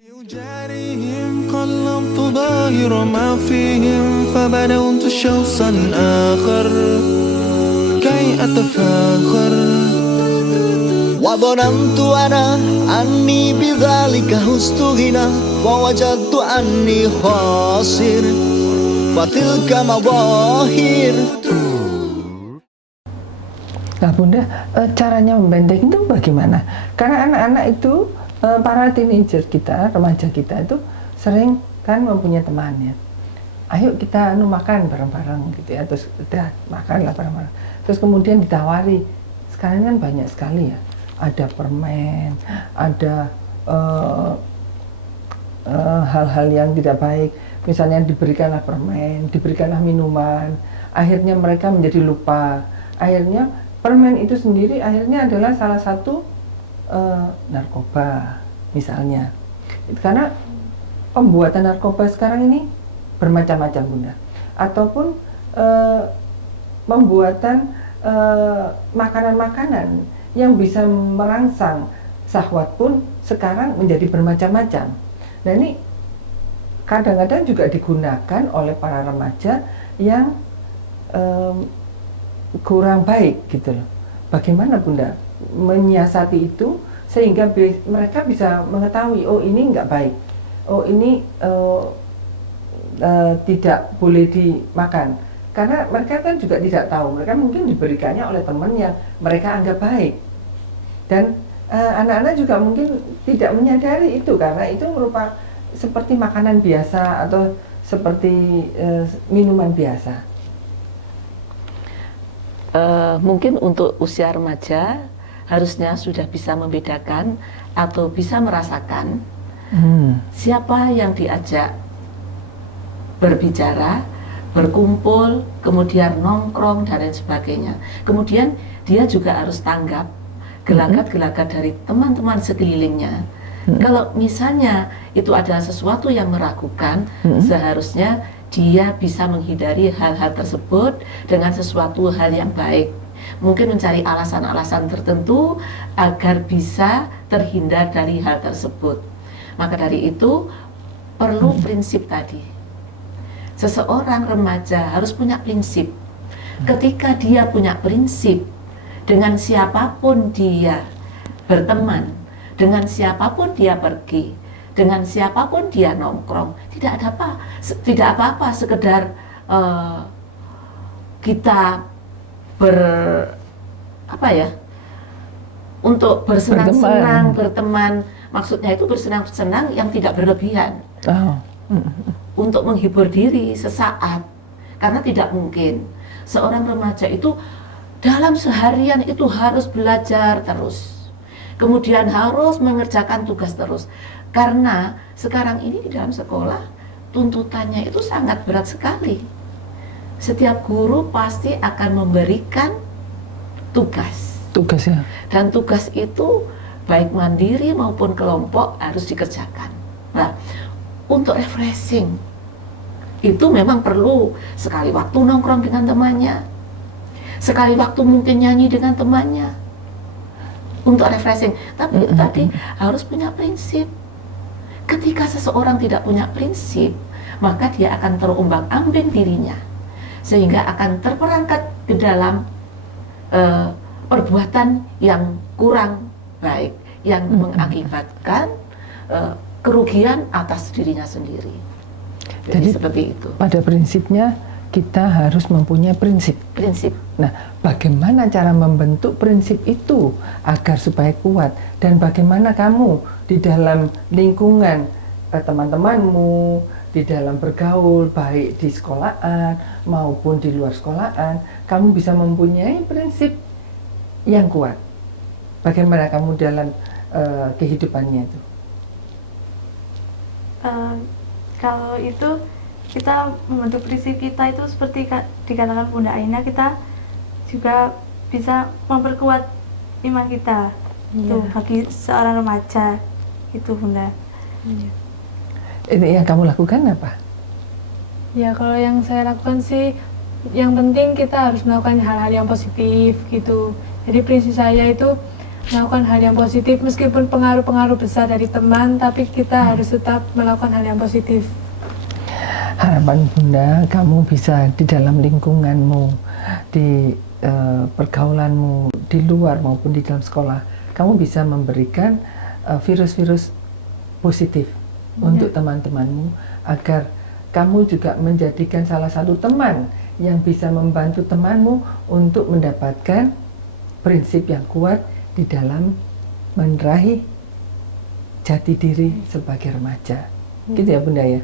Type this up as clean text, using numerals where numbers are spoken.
يجاريهم قلبت ظاهر ما فيهم فبدأت شخصا آخر كي أتفاخر وظننت أنا أني بذلك هزت غنى فوجدت أني خاسر فتلك مظاهر. Nah Bunda, caranya membentengi itu bagaimana? Karena anak-anak itu, para teenager kita, remaja kita itu sering kan mempunyai teman ya. Ayo kita makan bareng-bareng gitu ya, terus udah makan lah bareng-bareng. Terus kemudian ditawari, sekarang kan banyak sekali ya, ada permen, ada hal-hal yang tidak baik. Misalnya diberikanlah permen, diberikanlah minuman, akhirnya mereka menjadi lupa. Akhirnya permen itu sendiri akhirnya adalah salah satu narkoba misalnya. Karena pembuatan narkoba sekarang ini bermacam-macam Bunda. Ataupun pembuatan makanan-makanan yang bisa merangsang syahwat pun sekarang menjadi bermacam-macam. Nah ini kadang-kadang juga digunakan oleh para remaja yang kurang baik gitu loh. Bagaimana Bunda menyiasati itu sehingga mereka bisa mengetahui, oh ini nggak baik, oh ini tidak boleh dimakan. Karena mereka kan juga tidak tahu, mereka mungkin diberikannya oleh teman yang mereka anggap baik. Dan anak-anak juga mungkin tidak menyadari itu karena itu merupakan seperti makanan biasa atau seperti minuman biasa. Mungkin untuk usia remaja harusnya sudah bisa membedakan atau bisa merasakan siapa yang diajak berbicara, berkumpul, kemudian nongkrong dan lain sebagainya. Kemudian dia juga harus tanggap gelagat-gelagat dari teman-teman sekelilingnya. Kalau misalnya itu adalah sesuatu yang meragukan, seharusnya dia bisa menghindari hal-hal tersebut dengan sesuatu hal yang baik. Mungkin mencari alasan-alasan tertentu agar bisa terhindar dari hal tersebut. Maka dari itu perlu prinsip tadi. Seseorang remaja harus punya prinsip. Ketika dia punya prinsip, dengan siapapun dia berteman, dengan siapapun dia pergi, dengan siapapun dia nongkrong, tidak apa-apa sekedar kita untuk bersenang-senang, berteman. Maksudnya itu bersenang-senang yang tidak berlebihan. Untuk menghibur diri sesaat. Karena tidak mungkin seorang remaja itu dalam seharian itu harus belajar terus. Kemudian harus mengerjakan tugas terus. Karena sekarang ini di dalam sekolah tuntutannya itu sangat berat sekali. Setiap guru pasti akan memberikan tugas. Tugasnya. Dan tugas itu baik mandiri maupun kelompok harus dikerjakan. Nah, untuk refreshing itu memang perlu sekali waktu nongkrong dengan temannya, sekali waktu mungkin nyanyi dengan temannya untuk refreshing. Tapi itu tadi harus punya prinsip. Ketika seseorang tidak punya prinsip, maka dia akan terombang-ambing dirinya, sehingga akan terperangkap ke dalam perbuatan yang kurang baik, yang mengakibatkan kerugian atas dirinya sendiri. Jadi seperti itu. Pada prinsipnya kita harus mempunyai prinsip. Nah, bagaimana cara membentuk prinsip itu agar supaya kuat, dan bagaimana kamu di dalam lingkungan teman-temanmu, di dalam bergaul baik di sekolahan maupun di luar sekolahan, kamu bisa mempunyai prinsip yang kuat. Bagaimana kamu dalam kehidupannya itu? Kalau itu kita membentuk prinsip kita itu seperti dikatakan Bunda Aina, kita juga bisa memperkuat iman kita. Itu bagi seorang remaja itu Bunda. Ini yang kamu lakukan apa? Ya kalau yang saya lakukan sih, yang penting kita harus melakukan hal-hal yang positif gitu. Jadi prinsip saya itu melakukan hal yang positif meskipun pengaruh-pengaruh besar dari teman, tapi kita harus tetap melakukan hal yang positif. Harapan Bunda, kamu bisa di dalam lingkunganmu, di pergaulanmu, di luar maupun di dalam sekolah, kamu bisa memberikan virus-virus positif untuk teman-temanmu, agar kamu juga menjadikan salah satu teman yang bisa membantu temanmu untuk mendapatkan prinsip yang kuat di dalam meraih jati diri sebagai remaja. Gitu ya Bunda ya?